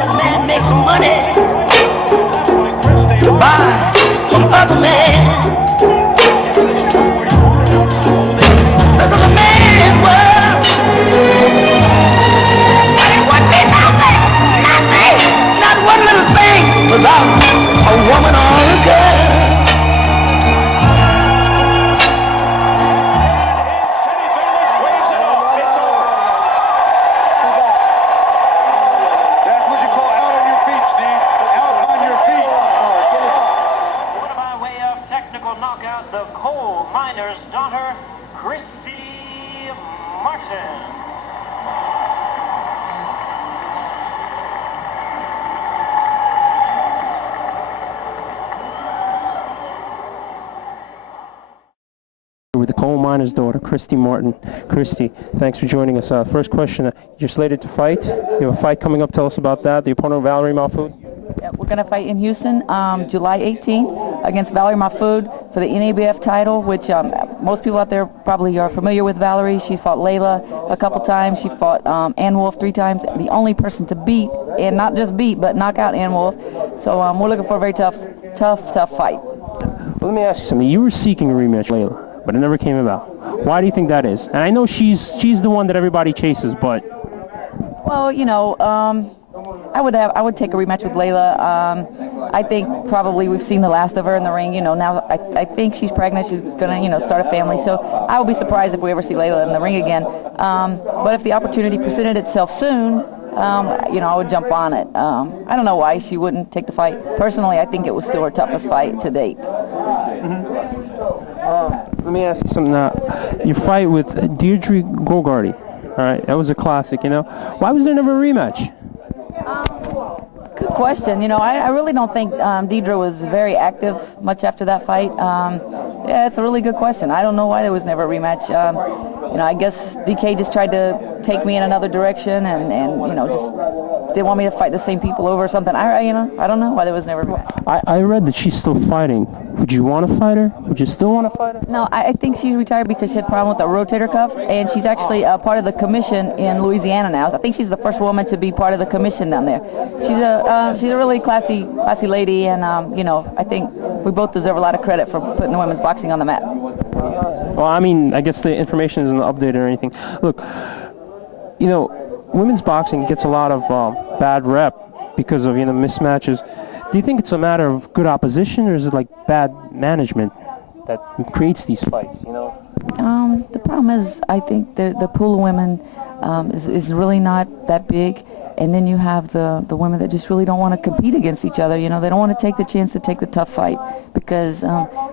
one man makes money to buy from other men. This is a man's world. But it would be nothing, not one little thing without a woman or a girl. Daughter, Christy Martin. With the coal miner's daughter, Christy Martin. Christy, thanks for joining us. First question, you're slated to fight. You have a fight coming up. Tell us about that. The opponent, Valerie Mahfoud. Yeah, we're going to fight in Houston July 18th against Valerie Mahfoud for the NABF title, which most people out there probably are familiar with Valerie. She fought Layla a couple times. She fought Ann Wolfe 3 times. The only person to beat, and not just beat, but knock out Ann Wolfe. So we're looking for a very tough fight. Well, let me ask you something. You were seeking a rematch, Layla, but it never came about. Why do you think that is? And I know she's the one that everybody chases, but... Well, you know, I would take a rematch with Layla. I think probably we've seen the last of her in the ring. You know, now I think she's pregnant. She's gonna, you know, start a family. So I would be surprised if we ever see Layla in the ring again. But if the opportunity presented itself soon, you know, I would jump on it. I don't know why she wouldn't take the fight. Personally, I think it was still her toughest fight to date. Let me ask you something now. Your fight with Deirdre Gogarty, all right, that was a classic, you know. Why was there never a rematch? Good question. You know, I really don't think Deirdre was very active much after that fight. Yeah, it's a really good question. I don't know why there was never a rematch. You know, I guess DK just tried to take me in another direction and you know, just didn't want me to fight the same people over or something. You know, I don't know why there was never a rematch. I read that she's still fighting. Would you want to fight her? Would you still want to fight her? No, I think she's retired because she had a problem with the rotator cuff, and she's actually part of the commission in Louisiana now. I think she's the first woman to be part of the commission down there. She's a really classy lady, and you know, I think we both deserve a lot of credit for putting women's boxing on the map. Well, I mean, I guess the information isn't updated or anything. Look, you know, women's boxing gets a lot of bad rep because of, you know, mismatches. Do you think it's a matter of good opposition, or is it like bad management that creates these fights, you know? The problem is, I think the pool of women is really not that big, and then you have the women that just really don't want to compete against each other. You know, they don't want to take the chance to take the tough fight, because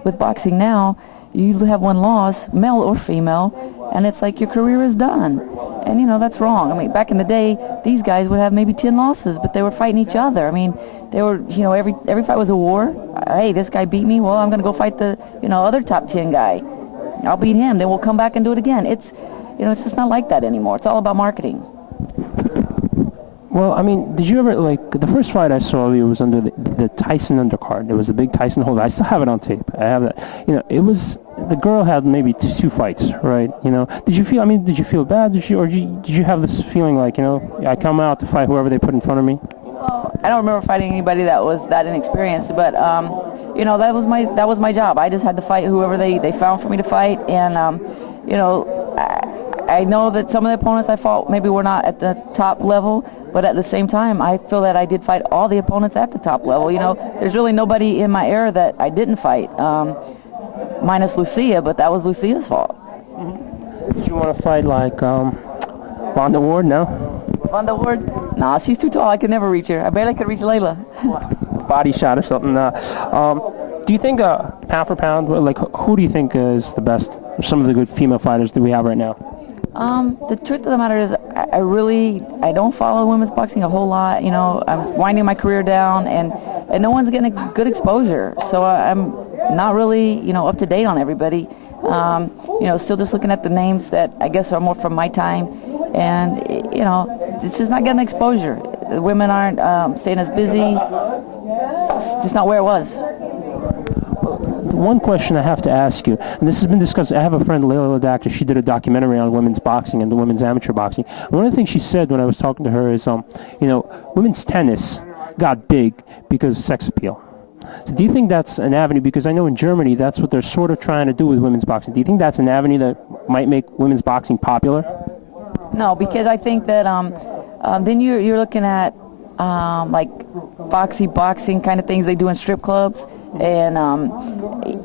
with boxing now, you have one loss, male or female, and it's like your career is done. And, you know, that's wrong. I mean, back in the day, these guys would have maybe 10 losses, but they were fighting each other. I mean, they were, you know, every fight was a war. Hey, this guy beat me. Well, I'm going to go fight the, you know, other top 10 guy. I'll beat him. Then we'll come back and do it again. It's, you know, it's just not like that anymore. It's all about marketing. Well, I mean, did you ever, like, the first fight I saw you was under the Tyson undercard. There was a big Tyson hold. I still have it on tape. I have that. You know, it was, the girl had maybe 2 fights, right? You know, did you feel bad? Did you have this feeling like, you know, I come out to fight whoever they put in front of me? Well, I don't remember fighting anybody that was that inexperienced, but, you know, that was my job. I just had to fight whoever they found for me to fight, and, you know, I know that some of the opponents I fought maybe were not at the top level, but at the same time, I feel that I did fight all the opponents at the top level. You know, there's really nobody in my era that I didn't fight, minus Lucia, but that was Lucia's fault. Did you want to fight like Vonda Ward? No? Vonda Ward? Nah, she's too tall. I could never reach her. I barely could reach Layla. Body shot or something. Do you think pound for pound, like who do you think is the best? Some of the good female fighters that we have right now. The truth of the matter is, I don't follow women's boxing a whole lot. You know, I'm winding my career down, and no one's getting a good exposure. So I'm not really, you know, up to date on everybody. You know, still just looking at the names that I guess are more from my time, and you know, it's just not getting exposure. The women aren't staying as busy. It's just not where it was. one question I have to ask you, and this has been discussed. I have a friend, Layla Ladakta. She did a documentary on women's boxing and the women's amateur boxing. One of the things she said when I was talking to her is, women's tennis got big because of sex appeal. So do you think that's an avenue? Because I know in Germany, that's what they're sort of trying to do with women's boxing. Do you think that's an avenue that might make women's boxing popular? No, because I think that then you're looking at like foxy boxing kind of things they do in strip clubs, and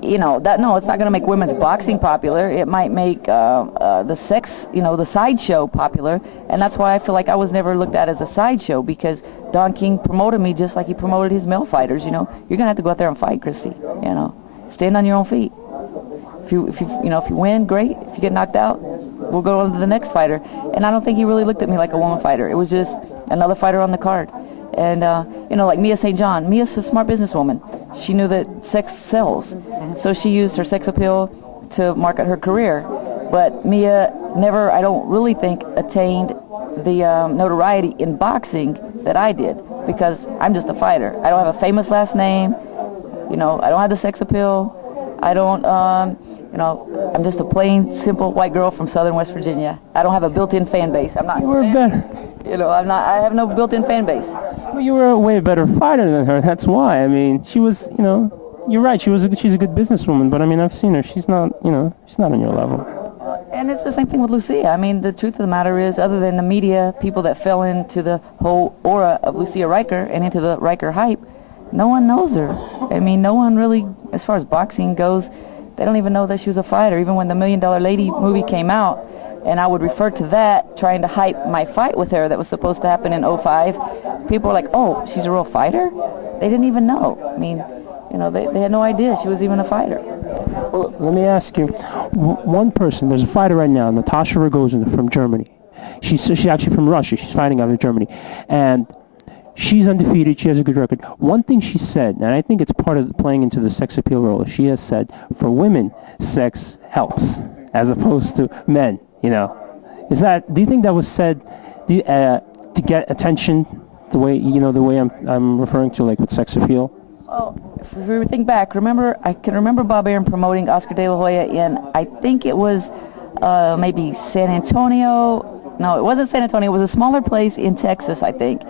it's not going to make women's boxing popular. It might make the sex, the sideshow popular, and that's why I feel like I was never looked at as a sideshow, because Don King promoted me just like he promoted his male fighters. You're gonna have to go out there and fight, Christy. Stand on your own feet. If you win, great. If you get knocked out, we'll go on to the next fighter. And I don't think he really looked at me like a woman fighter. It was just another fighter on the card. And, like Mia St. John. Mia's a smart businesswoman. She knew that sex sells. So she used her sex appeal to market her career. But Mia never, I don't really think, attained the notoriety in boxing that I did, because I'm just a fighter. I don't have a famous last name. I don't have the sex appeal. I don't, I'm just a plain, simple white girl from southern West Virginia. I don't have a built-in fan base. I'm not. You were better. I have no built-in fan base. Well, you were a way better fighter than her. That's why. I mean, she was, you're right. She's a good businesswoman. But I mean, I've seen her. She's not, she's not on your level. And it's the same thing with Lucia. I mean, the truth of the matter is, other than the media, people that fell into the whole aura of Lucia Riker and into the Riker hype, no one knows her. I mean, no one really, as far as boxing goes, they don't even know that she was a fighter. Even when the $1 Million Lady movie came out, and I would refer to that, trying to hype my fight with her that was supposed to happen in '05, people were like, oh, she's a real fighter? They didn't even know. I mean, they had no idea she was even a fighter. Well, let me ask you, one person, there's a fighter right now, Natasha Rogozina from Germany. She's actually from Russia. She's fighting out of Germany. And she's undefeated. She has a good record. One thing she said, and I think it's part of playing into the sex appeal role, she has said, for women, sex helps, as opposed to men, Do you think that was said to get attention, the way I'm referring to, like with sex appeal? Well, if we think back, I can remember Bob Arum promoting Oscar De La Hoya in, I think it was maybe San Antonio. No, it wasn't San Antonio. It was a smaller place in Texas, I think.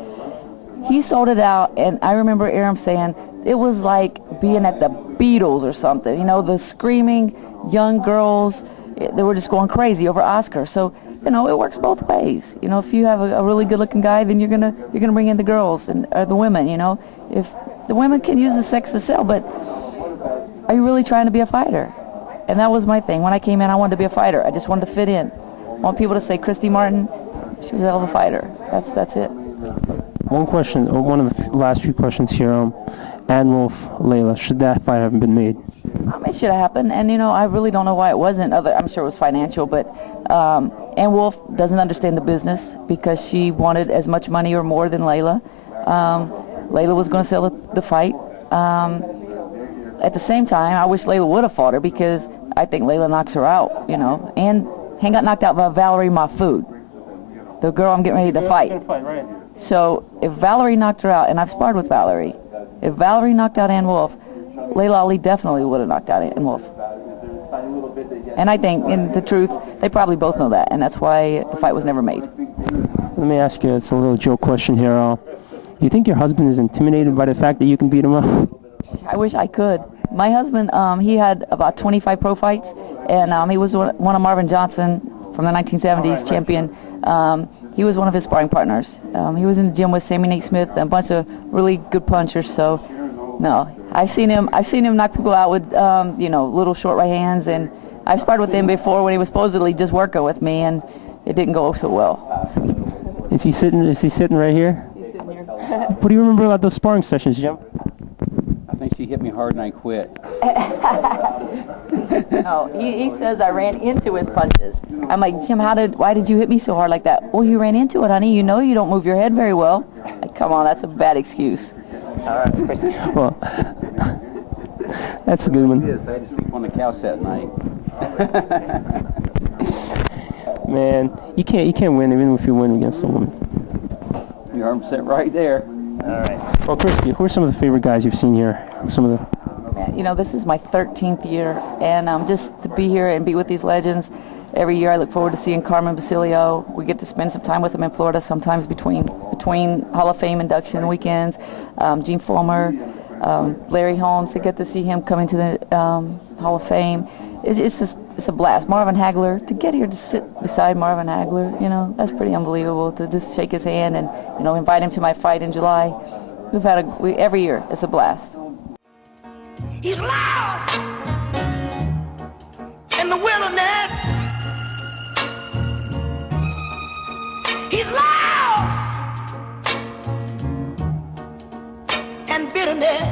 He sold it out, and I remember Arum saying it was like being at the Beatles or something. The screaming young girls, they were just going crazy over Oscar. So, it works both ways. If you have a really good-looking guy, then you're gonna bring in the girls and the women. If the women can use the sex to sell, but are you really trying to be a fighter? And that was my thing. When I came in, I wanted to be a fighter. I just wanted to fit in. I want people to say Christy Martin, she was a hell of a fighter. That's it. One question, or one of the last few questions here. Ann Wolf, Layla, should that fight have been made? It should have happened, and I really don't know why it wasn't. I'm sure it was financial, but Ann Wolf doesn't understand the business, because she wanted as much money or more than Layla. Layla was going to sell the fight. At the same time, I wish Layla would have fought her, because I think Layla knocks her out, and got knocked out by Valerie Mahfoud, the girl I'm getting ready to fight. So if Valerie knocked her out, and I've sparred with Valerie, if Valerie knocked out Ann Wolf, Layla Ali definitely would have knocked out Ann Wolf. And I think, in the truth, they probably both know that, and that's why the fight was never made. Let me ask you, it's a little joke question here. Do you think your husband is intimidated by the fact that you can beat him up? I wish I could. My husband, he had about 25 pro fights, and he was one of Marvin Johnson from the 1970s champion. He was one of his sparring partners. He was in the gym with Sammy Nate Smith and a bunch of really good punchers. So, no, I've seen him knock people out with little short right hands, and I've sparred with him before when he was supposedly just working with me, and it didn't go so well. Is he sitting right here? He's sitting here. What do you remember about those sparring sessions, Jim? I think she hit me hard and I quit. No, he says I ran into his punches. I'm like, Jim, why did you hit me so hard like that? Well, you ran into it, honey. You don't move your head very well. Like, come on, that's a bad excuse. All right, Christy. Well, that's a good one. I had to sleep on the couch that night. Man, you can't win even if you win against a woman. You're 100% right there. All right. Well, Christy, who are some of the favorite guys you've seen here? Some of the You know, this is my 13th year, and just to be here and be with these legends, every year I look forward to seeing Carmen Basilio. We get to spend some time with him in Florida, sometimes between Hall of Fame induction weekends. Gene Fulmer, Larry Holmes, to get to see him coming to the Hall of Fame. It's a blast. Marvin Hagler, to get here to sit beside Marvin Hagler, you know, that's pretty unbelievable, to just shake his hand and, you know, invite him to my fight in July. Every year, it's a blast. He's lost in the wilderness. He's lost in bitterness.